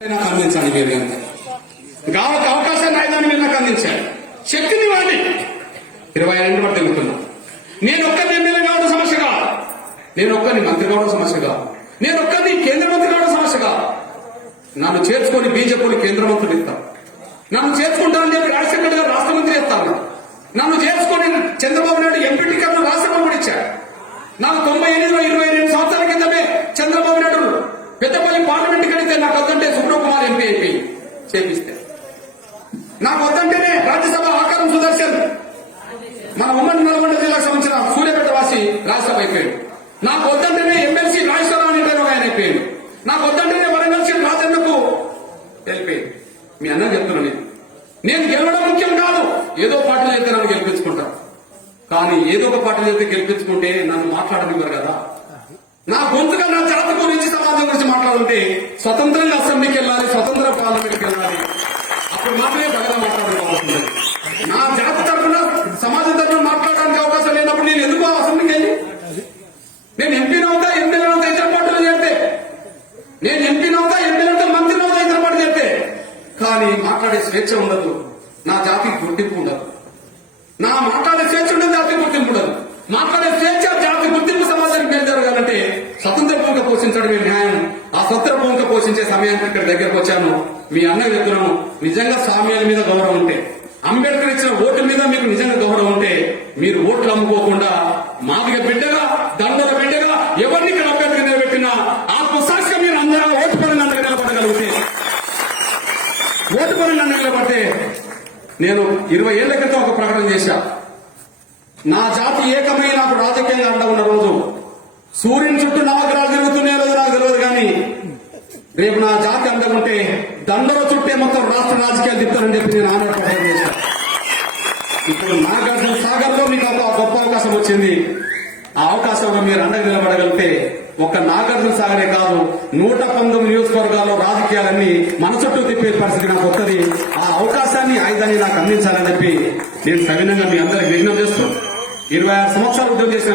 నాకు అందించాలి మీరు గావకు అవకాశాన్ని ఆయుధాన్ని మీరు నాకు అందించాలి. శక్తిని వాడి 22 బట్టి వెళ్తున్నా. నేను ఒక్కరిని ఎమ్మెల్యే కావడం సమస్య కాదు, నేను ఒక్కరిని మంత్రి కావడం సమస్య కాదు, నేను ఒక్కరిని కేంద్ర మంత్రి కావడం సమస్య కాదు. నన్ను చేర్చుకొని బీజేపీ కేంద్ర మంత్రులు ఇస్తాను, నన్ను చేర్చుకుంటానని చెప్పి రాజశేఖర్ గారు రాష్ట్ర మంత్రి ఇస్తాను, నన్ను చేర్చుకొని చంద్రబాబు నాయుడు ఎంపీ టికెట్ను రాష్ట్రంలో కూడా ఇచ్చాడు. నాకు 98లో 22 సంవత్సరాల కిందమే చంద్రబాబు నాయుడు పెద్దపల్లి పార్లమెంట్ కడితే నాకు వద్దంటే సుబ్రహ్మణ్యం ఎంపీ అయిపోయి చేపిస్తే, నాకు వద్దంటేనే రాజ్యసభ ఆకారం సుదర్శన్ మన ఉమ్మడి నల్గొండ జిల్లాకు సంబంధించిన సూర్యాపేట వాసి రాజ్యసభ అయిపోయాడు. నాకు వద్దంటేనే ఎమ్మెల్సీ రాజేశ్వరరావు అనే ఆయన అయిపోయాడు. నాకు వద్దంటేనే వరంగల్ సీట్ రాజన్నకు వెళ్ళిపోయింది. మీ అన్న చెప్తున్నాను, నేను గెలవడం ముఖ్యం కాదు, ఏదో పార్టీలు అయితే నన్ను గెలిపించుకుంటారు. కానీ ఏదో ఒక పార్టీలు అయితే గెలిపించుకుంటే నన్ను మాట్లాడనివ్వరు కదా. నా గొంతుగా నా జాతి గురించి సమాజం గురించి మాట్లాడుతుంటే స్వతంత్రంగా అసెంబ్లీకి వెళ్ళాలి, స్వతంత్ర పార్లమెంట్కి వెళ్ళాలి, అప్పుడు మాత్రమే ప్రజలు మాట్లాడుకోవాల్సింది. నా జాతి తరఫున సమాజం తరఫున మాట్లాడడానికి అవకాశం లేనప్పుడు నేను ఎందుకు అసెంబ్లీకి వెళ్ళి నేను ఎంపీని అవుతా, ఎమ్మెల్యే అవుతా ఇతర పార్టీలు చేస్తే, నేను ఎంపీని అవుతా, ఎమ్మెల్యే అవుతా, మంత్రిని అవుతా ఇతర పార్టీ చేస్తే. కానీ మాట్లాడే స్వేచ్ఛ ఉండదు, నా జాతికి గుర్తింపు ఉండదు. నా మాట్లాడే స్వేచ్ఛ ఉండదు, జాతికి గుర్తింపు ఉండదు. మాట్లాడే స్వేచ్ఛ, జాతి గుర్తింపు సమాజానికి మేలు జరగాలంటే స్వతంత్ర భూమిక పోషించడమే న్యాయం. ఆ స్వతంత్ర భూమిక పోషించే సమయానికి ఇక్కడ దగ్గరకు వచ్చాను. మీ అన్న చెప్తున్నాను, నిజంగా స్వామ్యాల మీద గౌరవం ఉంటే, అంబేద్కర్ ఇచ్చిన ఓటు మీద మీకు నిజంగా గౌరవం ఉంటే, మీరు ఓట్లు అమ్ముకోకుండా మాదిగ బిడ్డగా, దండల బిడ్డగా ఎవరిని ఇక్కడ అభ్యర్థిగా నిలబెట్టినా ఆత్మసాక్షిగా మీరు అందరూ ఓటు పరంగా నిలబడగలిగితే, ఓటు పరంగా నిలబడితే, నేను 20 ఏళ్ల క్రితం ఒక ప్రకటన చేశా. నా జాతి ఏకమై నాకు రాజకీయంగా అండ ఉన్న రోజు, సూర్యుని చుట్టూ నవగ్రహాలు తిరుగుతున్న రోజు నాకు తెలియదు, కానీ రేపు నా జాతి అండగుంటే దండల చుట్టే మొత్తం రాష్ట్ర రాజకీయాలు తిప్పుతానని చెప్పి నేను ఆనాడు ప్రకటన చేశాను. ఇప్పుడు నాగార్జున సాగర్ లో మీకు ఒక గొప్ప అవకాశం వచ్చింది. ఆ అవకాశంలో మీరు అండగా నిలబడగలిగితే ఒక్క నాగార్జున సాగరే కాదు, 119 నియోజకవర్గాల్లో రాజకీయాలన్నీ మన చుట్టూ తిప్పే పరిస్థితి నాకు వస్తుంది. ఆ అవకాశాన్ని, ఆయుధాన్ని నాకు అందించాలని చెప్పి నేను సవినంగా మీ అందరికి విజ్ఞప్తి చేస్తూ 26 సంవత్సరాలు ఉద్యోగం చేసిన